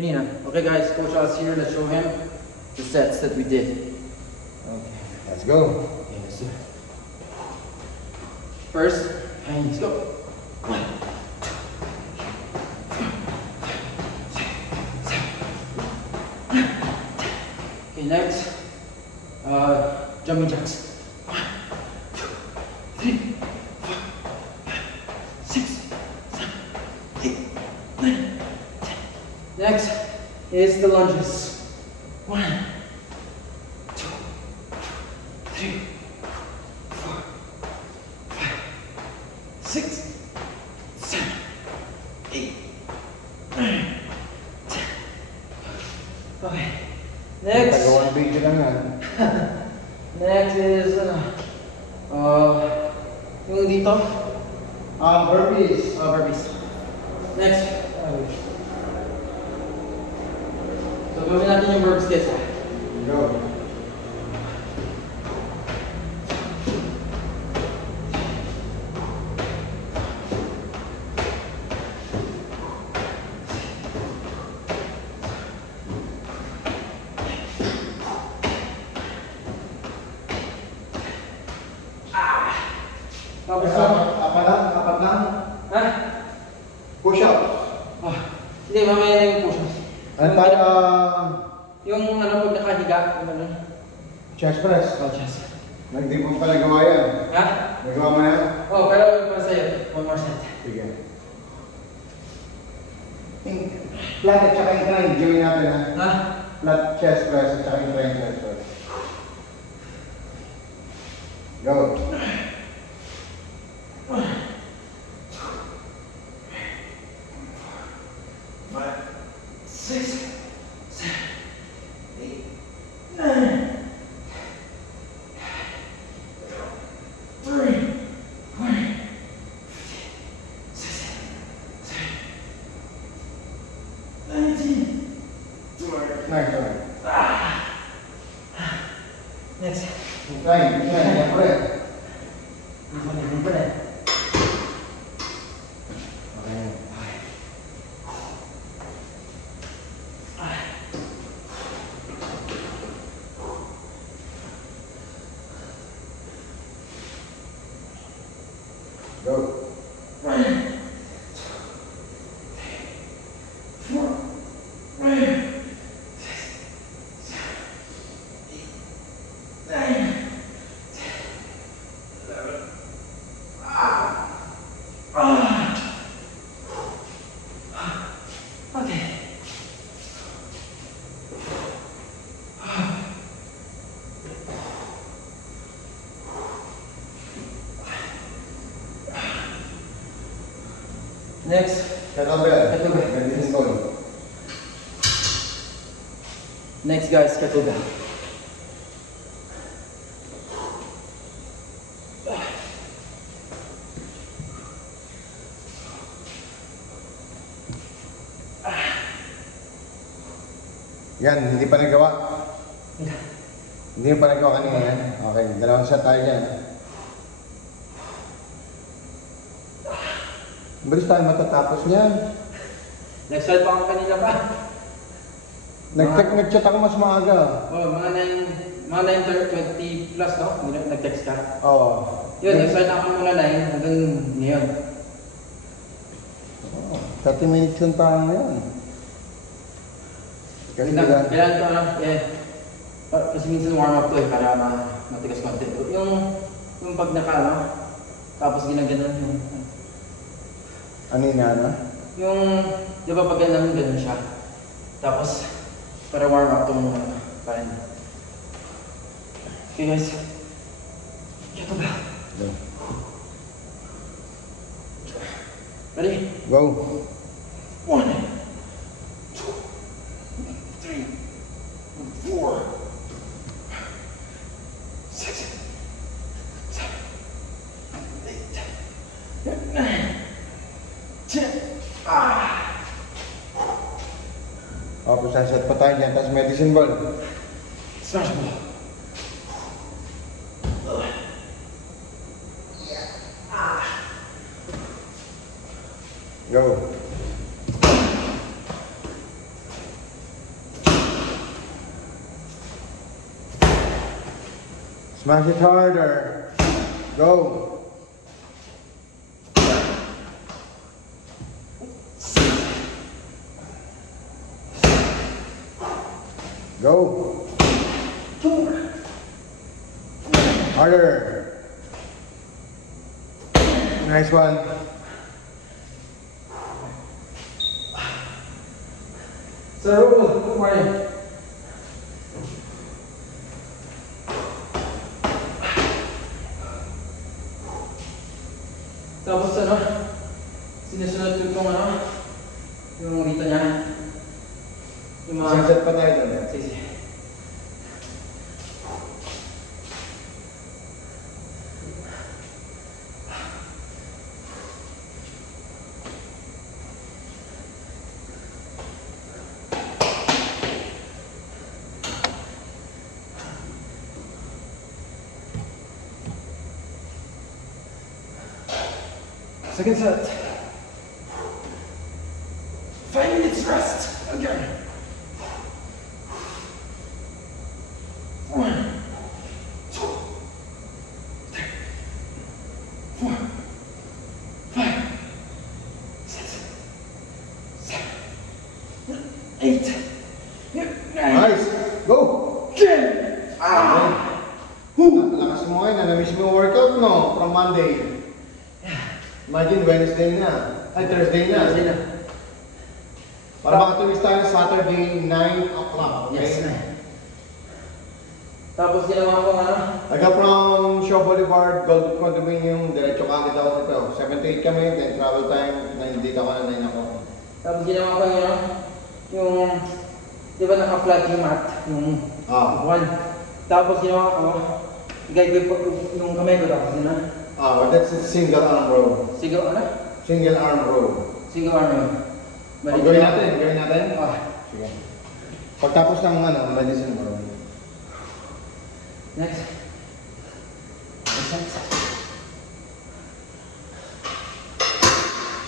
Kanina. Okay guys, Coach Al's here. Let's show him the sets that we did. Okay, let's go. Okay, let's do it. First, and let's go. 1, 2, 3, 4, 5, 6, 7, 8, 9. Okay, next, jumping jacks. 1, 2, 3, 4, 5, 6, 7, 8, 9, 10. Next is the lunges. 1, 2, 3, 4, 5, 6, 7, 8, 9, 10. Okay. Next. Tagawan video lang yan. Next is yung dito. Burpees. Burpees. Next. So gawin natin yung burpees guys. Go. Tapos Apat lang. ha? Push-ups. Oh, hindi, mamaya na yung push-ups. Ano tayo? Yung ano pag nakahiga, yung ano? Chest press. Oh, chest. Hindi mo pa nagawa yan. Ha? Nagawa mo na yan? Oh, pero para sa'yo, 1 more set. Sige. Flat at saka incline. Gawin natin ha. Ha? Flat chest press at saka incline chest press. Go. 1, 2, 3, 4, 5, 6, 7, 8, 9, 3, 4, 16, 17, 19. Nice one. Next. Incline. Incline. Siyempre. Hindi pa rin. Okay. Go. 1, 2, 3, 4, 5, 6, 7, 8, 9, 10, 11. Okay. Next. Kettlebell. Kettlebell. Medicine ball. Next guys, kettlebell. Yan, hindi pa nagawa. Hindi pa nagawa kanina yan. Okay, dalawang set tayo dyan. Bilis tayo matatapos niyan. Next slide pa ako kanina pa. Nag-chat ako mas maaga. Oh, mga 9:20 plus, no? Nag-text ka. Oo. Yun, nag-start ako muna 9 hanggang ngayon. 30 minutes yung tayo ngayon. Kasi Kailangan ko lang, kasi minsan warm up to para matigas konti. Yung pag naka, tapos ginaganon yung, ano yun na? yung, di ba pag ganun siya. Tapos, para warm up itong parang. Okay guys. Ito ba? Go. Ready? Go. 1, 2, 3, 4, 6, 7, 8, 9, 10. Tapos saset pa tayo dyan, tapos medicine ball. Smash ball. Go. Smash it harder. Go. Go. Harder. Nice one. Sir Raul, good morning. Tapos ano, sinusunod ko itong ano, yung dito niya. Yung mga... Sunset pa tayo doon. Sige. Second set. 5 minutes rest. Again. 1, 2, 3, 4, 5, 6, 7, 8, 9, Nice. Go. 10. Lakas mo ngayon. Na-miss mo yung workout, no? From Monday. Imagine, Wednesday na. Ay, Thursday na. Thursday na. Para makatulis tayo Saturday, 9 o'clock. Okay? Yes, na. Tapos ginawa ko ano? I got from Shaw Boulevard, Gold Condominium, diretso kagad ako dito. 7 to 8 kami, then travel time, 9 dito ako na 9 ako. Tapos ginawa ko yung ano? Yung... Di ba naka-flat yung mat? Yung... One. Tapos ginawa ko... Guide ko yung kamay ko tapos yun na. That's a single arm row. Single ano? Single arm row. Single arm yun. Gawin natin. Ah. Sige. Pagtapos ng ano, medicine row. Next.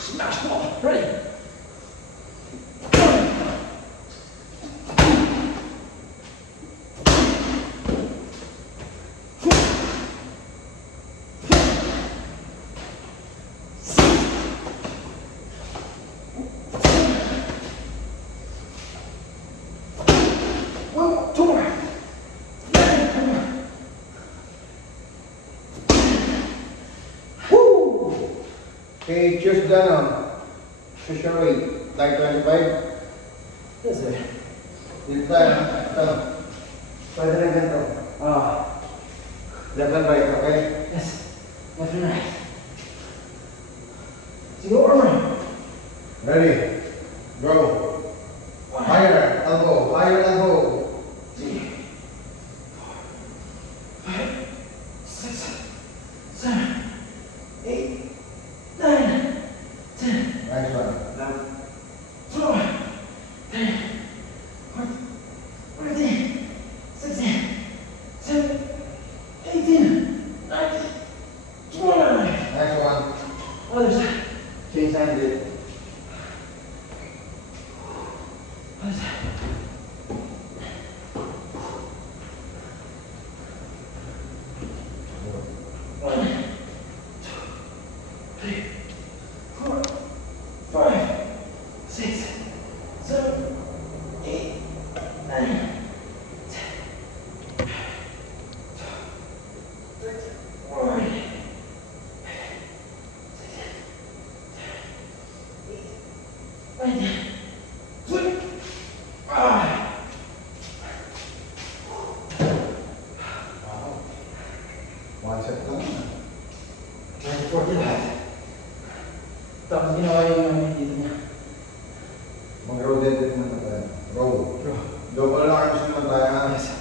Smash ball. Ready? Okay, choose the choose your weight. Like 25? Yes, sir. Dito tayo. Ito. Pwede na ganito. Left and right, okay? Yes. Left and right. Single arm. Ready? Go. Higher elbow. Higher elbow. 3, 4, 5, 6, 7, 8, 9, 10. Nice one. 12, 13, 14, 16, 17, 18, 19, 20. Nice one. Other side. Change hands it. Other side. One, 2, 3, 4, 5, 6, 7, 8, 9, 10, 12, One set lang. 40 lahat. Tapos ginawa yung dito niya. Mag-row deadlift naman tayo. Row. Double arms naman tayo. Ha? Yes.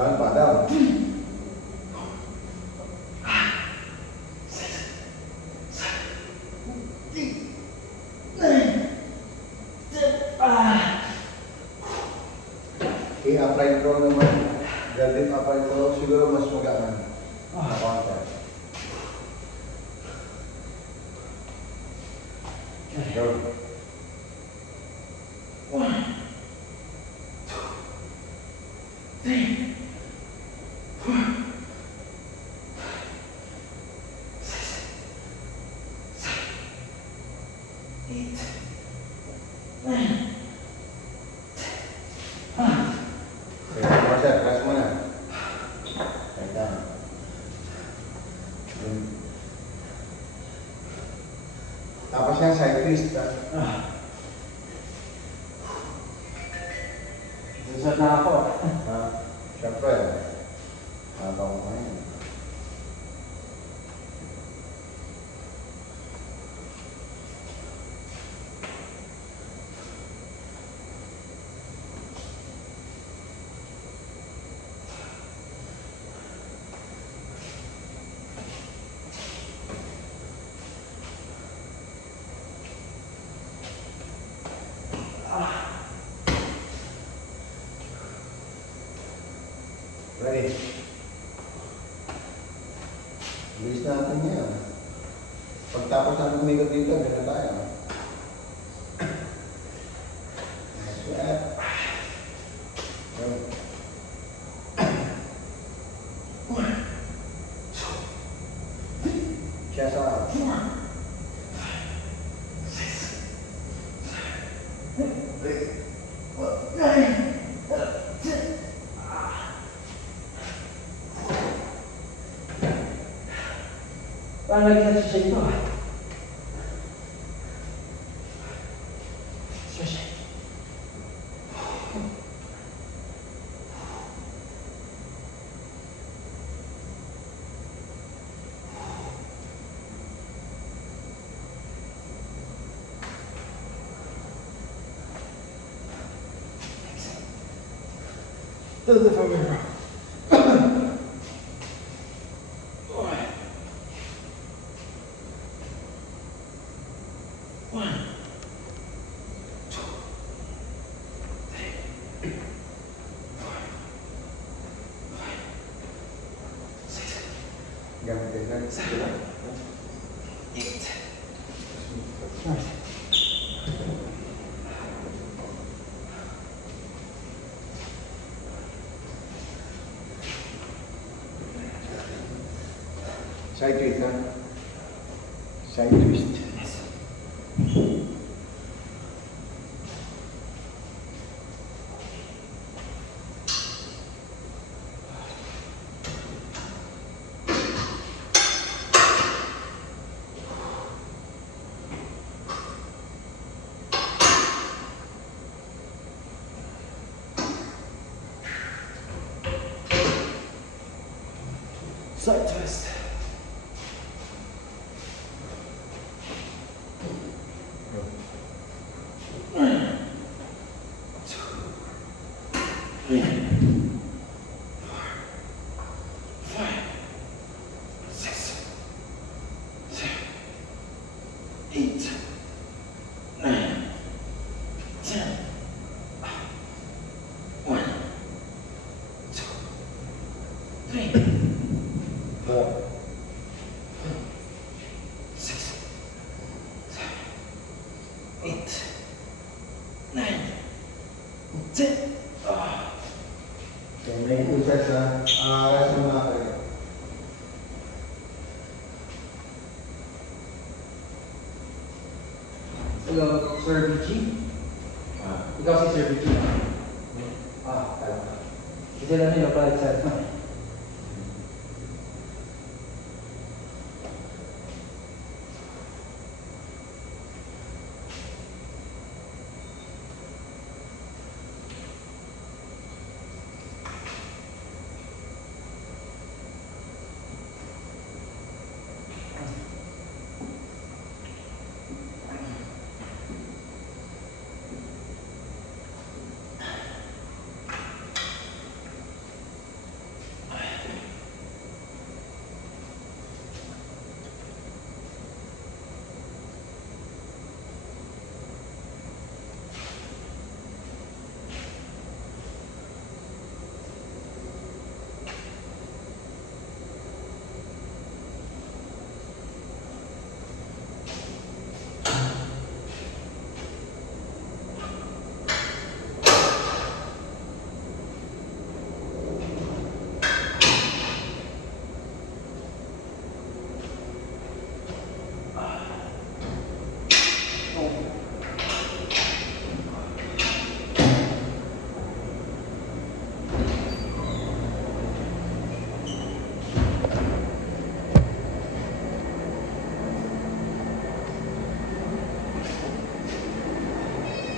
Down pa, down. Okay, upright row naman. Deadlift upright row, siguro mas magaan. Konti. Go. 1, 2, 3, 4, 6, 7, 8, 9. Okay, Marcel, rest muna. Right down. Tapos yan, side twist. Busog na ako. Siyempre. Habang ko ngayon. Ready? Bilis natin yan. Pagtapos natin umikot dito, gano'n tayo. Sweat. Go. 1, 2, Chest out. 4, 5, 6, 7, 8, 9. Parang lagi na shake ko. Shake. To the family. Gamit din. 7, 8. Right. Side twist, ha? Side twist. Yes. Side twist. Okay, may two sets, ha? Rest muna kayo. Hello, Sir Vichy? Ikaw si Sir Vichy? Kala ko. Kasi alam niyo pala sa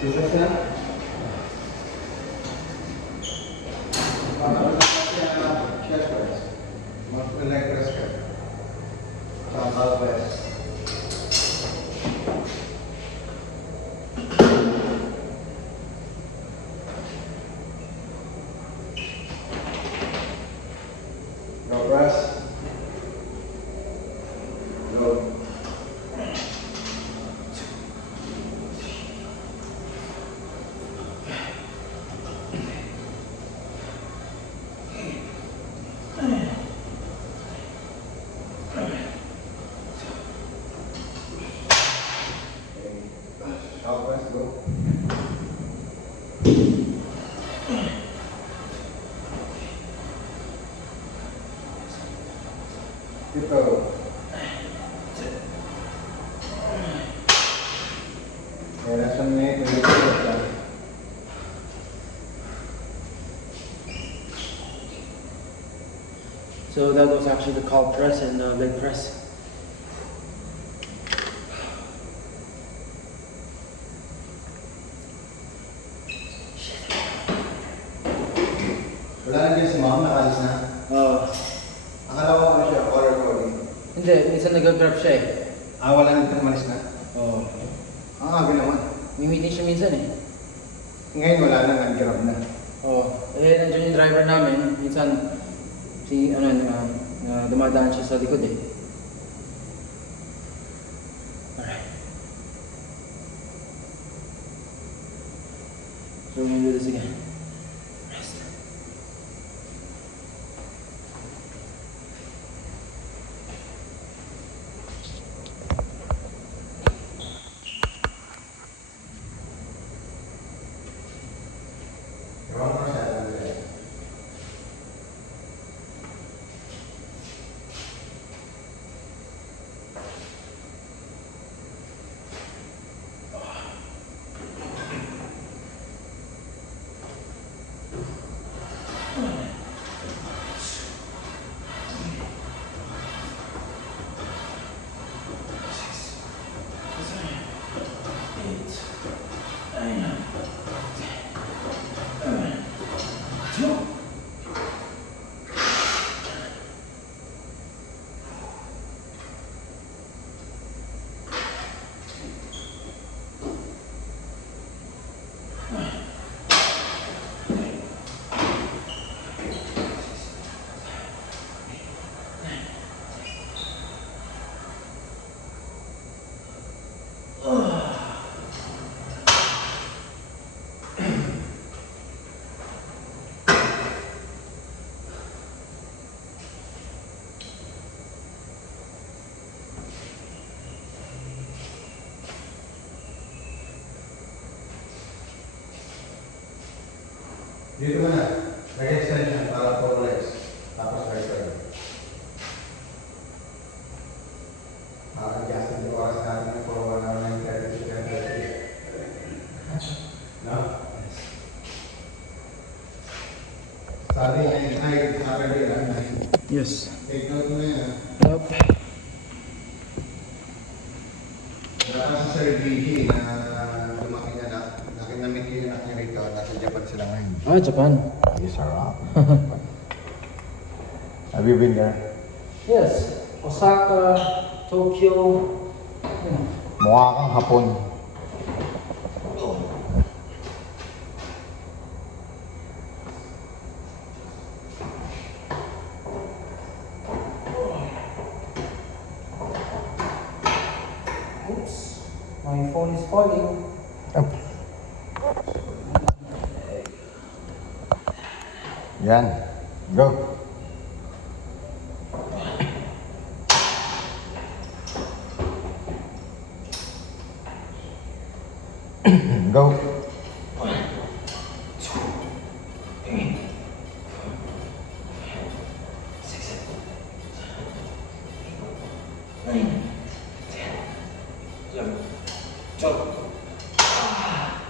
Susunod na. Chest press. Multiple leg press ka. Calf press. Go press. Go. Calf press, go. Ito. Kaya nasa may kulit-kulit. So that was actually the calf press and leg press. Wala na din si ma'am, nakalis na. Akala ko ano siya, call recording. Hindi, minsan nag-grab siya eh. Wala na din umalis na. Aga naman. May meeting siya minsan eh. Ngayon wala na, nag-grab na. Nandiyan yung driver namin. Minsan, dumadaan siya sa likod eh. Alright. So we'll do this again. Rest. Wrong or sad? Dito mo na, nag-extension para 4 legs. Tapos right side. Adjustin yung oras natin for 1 hour 9:30 to 10:30. No? Saturday lang. Yes. Take note mo yan. Yup. Wala ka sa Sir DG na lumaki niya na. Nakinamit ko yung anak niya rito. Nasa Japan sila ngayon. Japan. Yes, sir. Have you been there? Yes. Osaka, Tokyo. Mukha kang Hapon. Oops. My phone is falling. Yan. Go. Go.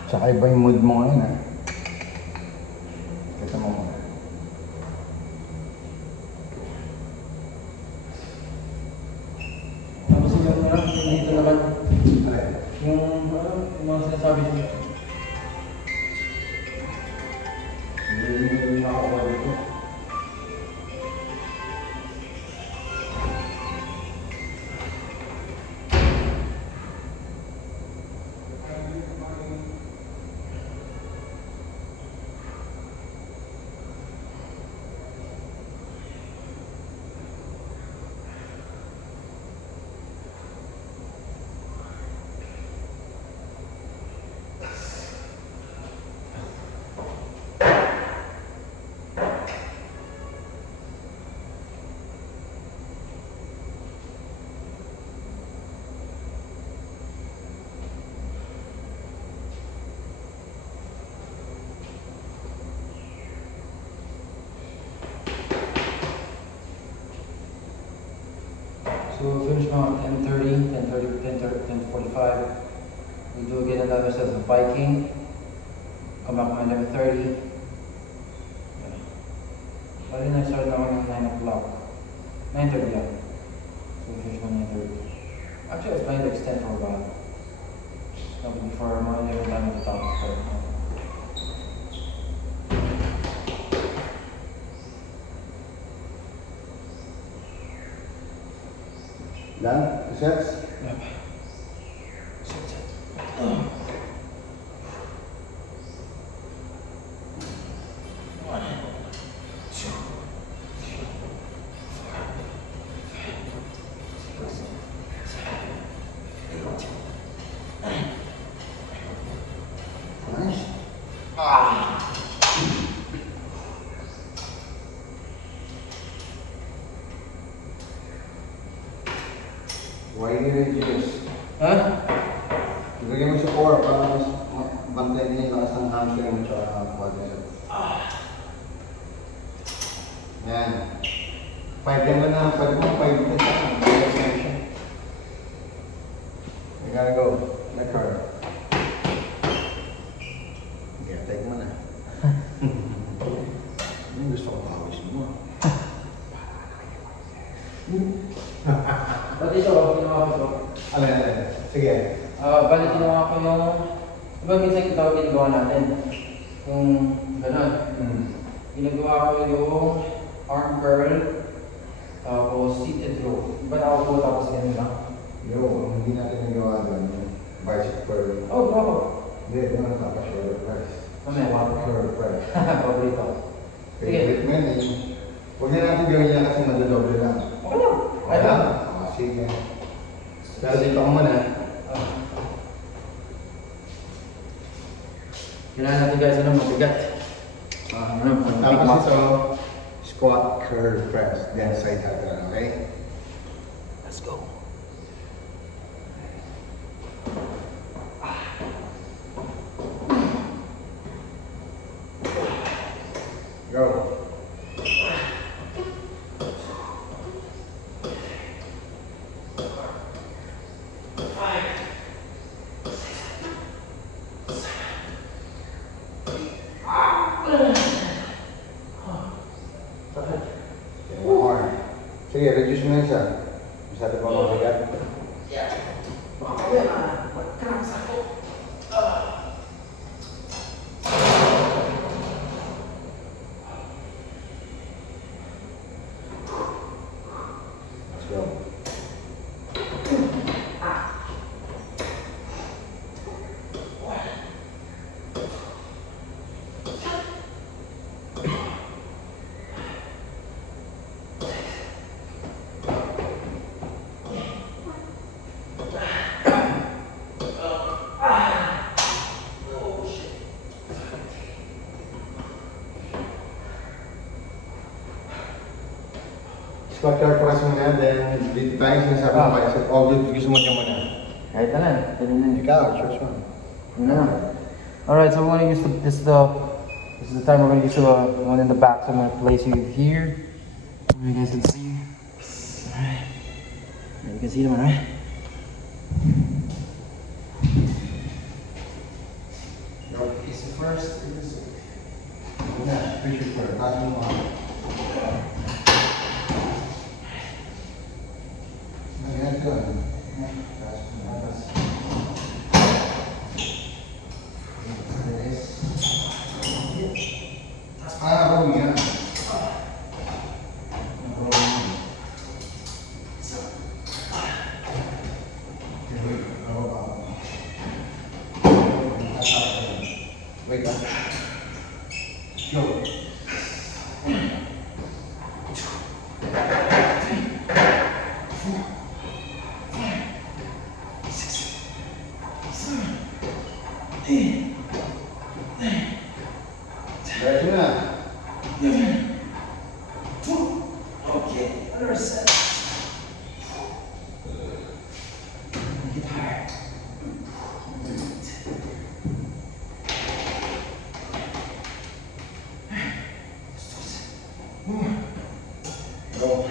Tsaka iba yung mood mo ngayon, ha? Kita mo muna. Tapos yung dito naman, yung mga sinasabi niyo. So finish on 10:30, 10:30, 10:30, 10:45. We do again another set of biking. Come back on 11:30. Yeah. But then I start now at 9 o'clock. 9:30, yeah. So we finish on 9:30. Actually, I was planning to extend for a while. Not before my 11 time at the top. So, Done? 2 sets? yep. Nice. Why you reduce? Huh? Ilagay mo sa core para mas bantay din yung lakas ng hamstring at saka quadricep. Yan. 5 yan na, pwede mo 5 din sa extension. You gotta go. Let her. Okay, take mo na. Yung gusto ko pawis mo. Ba't ito, ginawa ko ito? Alin. Sige. Bali ginawa ko yung, diba minsan ito ginagawa natin? Yung gano'n. Ginagawa ko yung arm curl, tapos seated row. Diba nakaupo tapos ganun lang? Yo, hindi natin nagawa doon yung bicep curl. Oh, gawa ko. Hindi, doon tapos shoulder press. Mamaya, Squat curl press. paborito. Sige. Favorite mo yun eh. Huwag na natin gawin yan kasi madodoble lang. Okay lang. Okay lang? Sige. Pero dito ko muna. Kailangan natin guys, mabigat. Tapos ito, squat curl press. Then side lateral, okay? Let's go. Go. Sige, reduce mo na isa. Masyado pa mabigat. Baka kaya magkrams ako. Let's go. Squat curl press muna, then dito tayo sinasabi ng bicep. O, gusto mo dyan muna. Kahit na lang. Ganun na. Ikaw, choose one. Yun na lang. Alright, so we're gonna use this is the time we're gonna use the one in the back. So I'm gonna place you here. You guys can see. Alright. You can see them, right? Go. Is it first? Yeah, push it first. Taas mo mga. Ganyan ko. Taas mo mga. Rolling yan. Wait up. Go. Ready na. Okay, another set. Get higher. Go.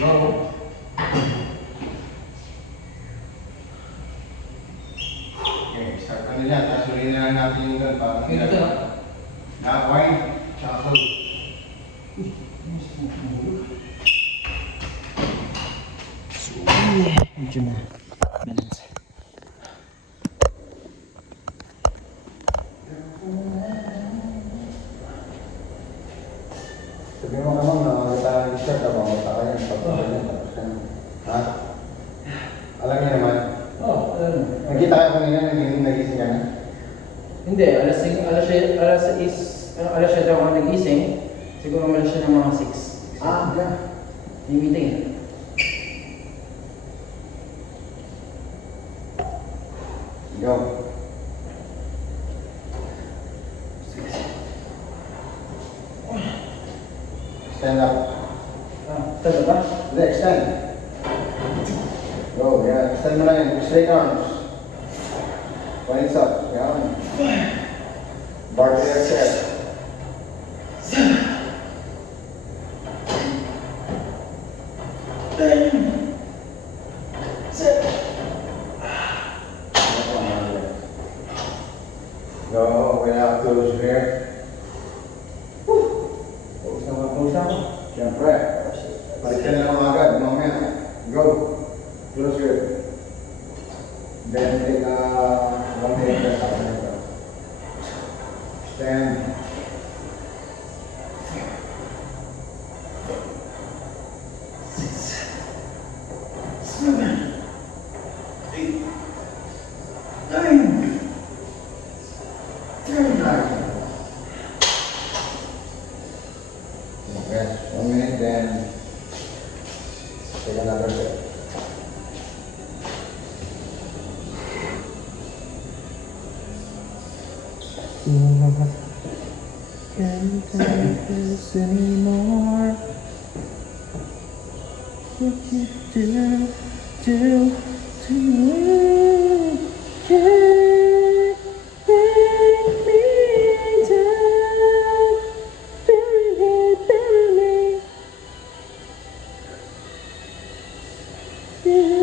Go. Okay, start ka na dyan. Tapos ulitin na lang natin yung gun para Ito na. wine, tsaka cold. Medyo na balance. Sabi mo naman na magkita ng shirt, mabangota ka yan. Ha? Alam niyo naman. Oh, alam mo. Nakita ka kanina, nagising ka na? Hindi, alas 7 ako nagising. Siguro umalis siya ng mga 6. Yeah. Yung meeting. Go. Stand up. Tagal ba? Hindi, extend. Go, yeah. Extend mo lang yun. Straight arms. Points up. Yan. Bar to your chest. Go, way out, close your hair. Focus na ako. Siyempre. Balik ka na lang agad, mamaya. Go. Close your hair. Then take a 1 minute rest after that. Stand. Rest 1 minute, then take another step. Can't take this anymore. What you do to me? Can't break me down. Bury me. Yeah.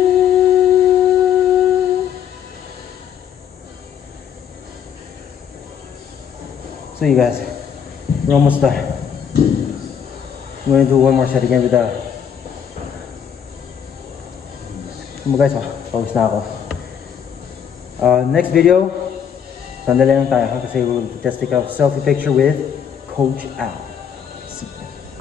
So you guys, we're almost done. I'm gonna do one more set again with the guys, pawis na ako. Next video, sandali lang tayo kasi we'll just take a selfie picture with Coach Al.